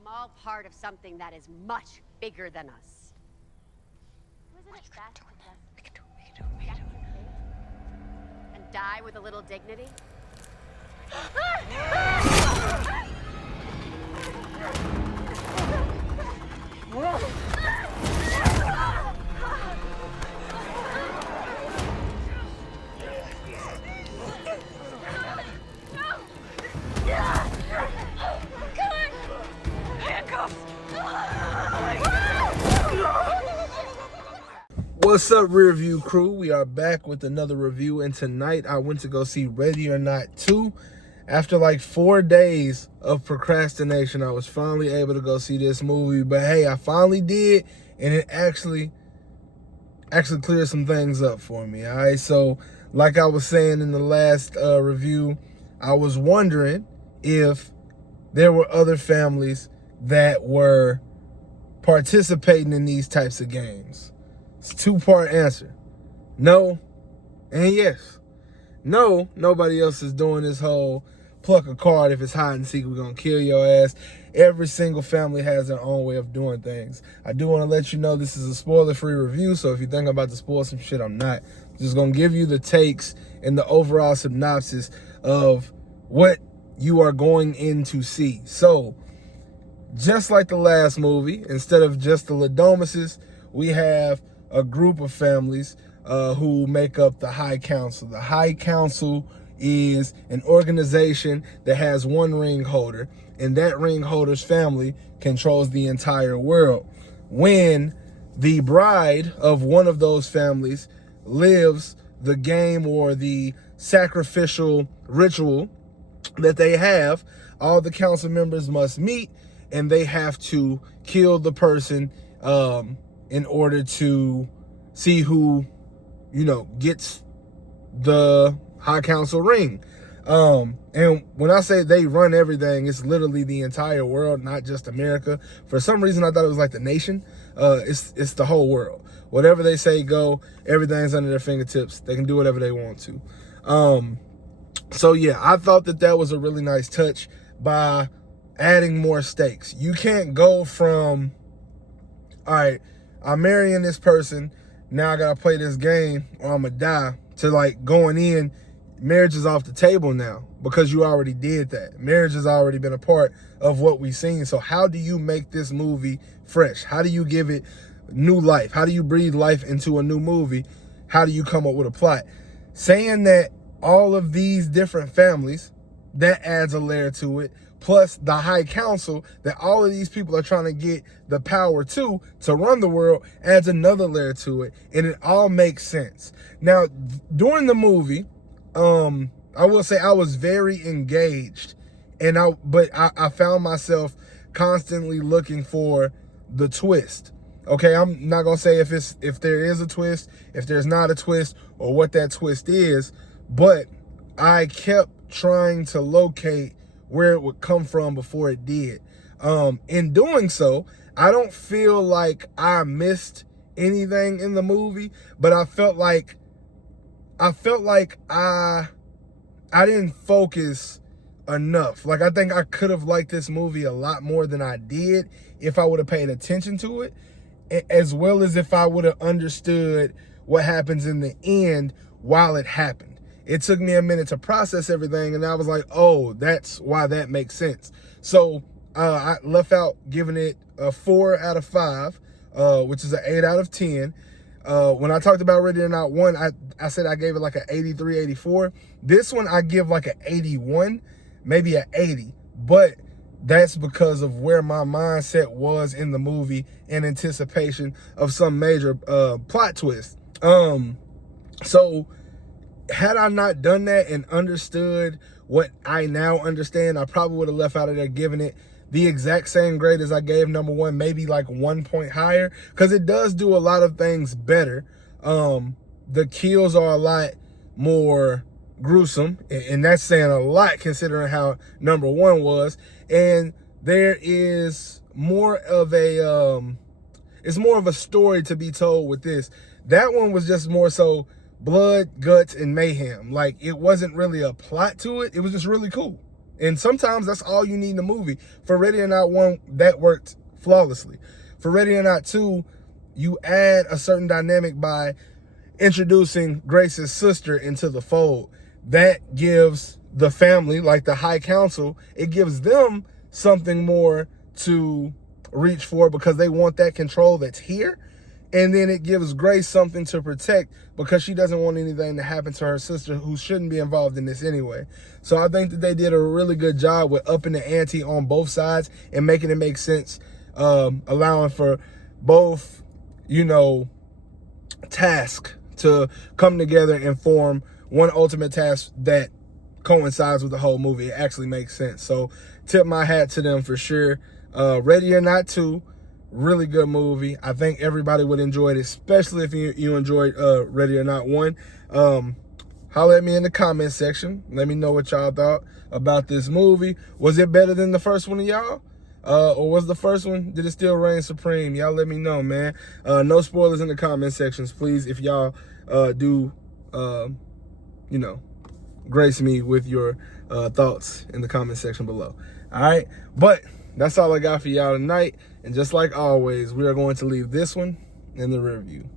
small part of something that is much bigger than us. Wasn't it best We can do it. And die with a little dignity? What's up, Rearview crew? We are back with another review, and tonight I went to go see Ready or Not 2. After like 4 days of procrastination, I was finally able to go see this movie. But hey, I finally did, and it actually cleared some things up for me. All right, so like I was saying in the last review, I was wondering if there were other families that were participating in these types of games. It's a two-part answer. No and yes. No, nobody else is doing this whole pluck a card. If it's hide and seek, we're going to kill your ass. Every single family has their own way of doing things. I do want to let you know this is a spoiler-free review, so if you think I'm about to spoil some shit, I'm not. I'm just going to give you the takes and the overall synopsis of what you are going in to see. So, just like the last movie, instead of just the Domases, we have a group of families who make up the High Council. The High Council is an organization that has one ring holder, and that ring holder's family controls the entire world. When the bride of one of those families lives the game or the sacrificial ritual that they have, all the council members must meet, and they have to kill the person in order to see who, gets the High Council ring. And when I say they run everything, it's literally the entire world, not just America. For some reason, I thought it was like the nation. It's the whole world. Whatever they say go, everything's under their fingertips. They can do whatever they want to. So yeah, I thought that was a really nice touch by adding more stakes. You can't go from, all right, I'm marrying this person, now I gotta play this game or I'm gonna die, to like going in, marriage is off the table now because you already did that. Marriage has already been a part of what we've seen. So how do you make this movie fresh? How do you give it new life? How do you breathe life into a new movie? How do you come up with a plot? Saying that all of these different families, that adds a layer to it. Plus the High Council that all of these people are trying to get the power to run the world adds another layer to it. And it all makes sense. Now, during the movie, I will say I was very engaged, but I found myself constantly looking for the twist. Okay, I'm not gonna say if there is a twist, if there's not a twist, or what that twist is, but I kept trying to locate where it would come from before it did. In doing so, I don't feel like I missed anything in the movie, but I felt like I didn't focus enough. Like, I think I could have liked this movie a lot more than I did if I would have paid attention to it, as well as if I would have understood what happens in the end while it happened. It took me a minute to process everything, and I was like, oh, that's why that makes sense. So I left out giving it a 4 out of 5, which is an 8 out of 10. When I talked about Ready or Not 1, I said I gave it like an 83, 84. This one I give like an 81, maybe an 80. But that's because of where my mindset was in the movie in anticipation of some major plot twist. So had I not done that and understood what I now understand, I probably would have left out of there giving it the exact same grade as I gave number 1, maybe like 1 point higher, because it does do a lot of things better. The kills are a lot more gruesome, and that's saying a lot considering how number 1 was. And there is more of a it's more of a story to be told with this. That one was just more so blood, guts, and mayhem. Like, it wasn't really a plot to it. It was just really cool. And sometimes that's all you need in a movie. For Ready or Not 1, that worked flawlessly. For Ready or Not 2, you add a certain dynamic by introducing Grace's sister into the fold. That gives the family, like the High Council, it gives them something more to reach for because they want that control that's here. And then it gives Grace something to protect because she doesn't want anything to happen to her sister, who shouldn't be involved in this anyway. So I think that they did a really good job with upping the ante on both sides and making it make sense, allowing for both, you know, tasks to come together and form one ultimate task that coincides with the whole movie. It actually makes sense. So tip my hat to them for sure. Ready or Not 2, really good movie. I think everybody would enjoy it, especially if you enjoyed Ready or Not 1. Holler at me in the comment section. Let me know what y'all thought about this movie. Was it better than the first one to y'all? Or was the first one, did it still reign supreme? Y'all let me know, man. No spoilers in the comment sections, please. If y'all do, you know, grace me with your thoughts in the comment section below. All right, but that's all I got for y'all tonight. And just like always, we are going to leave this one in the rear view.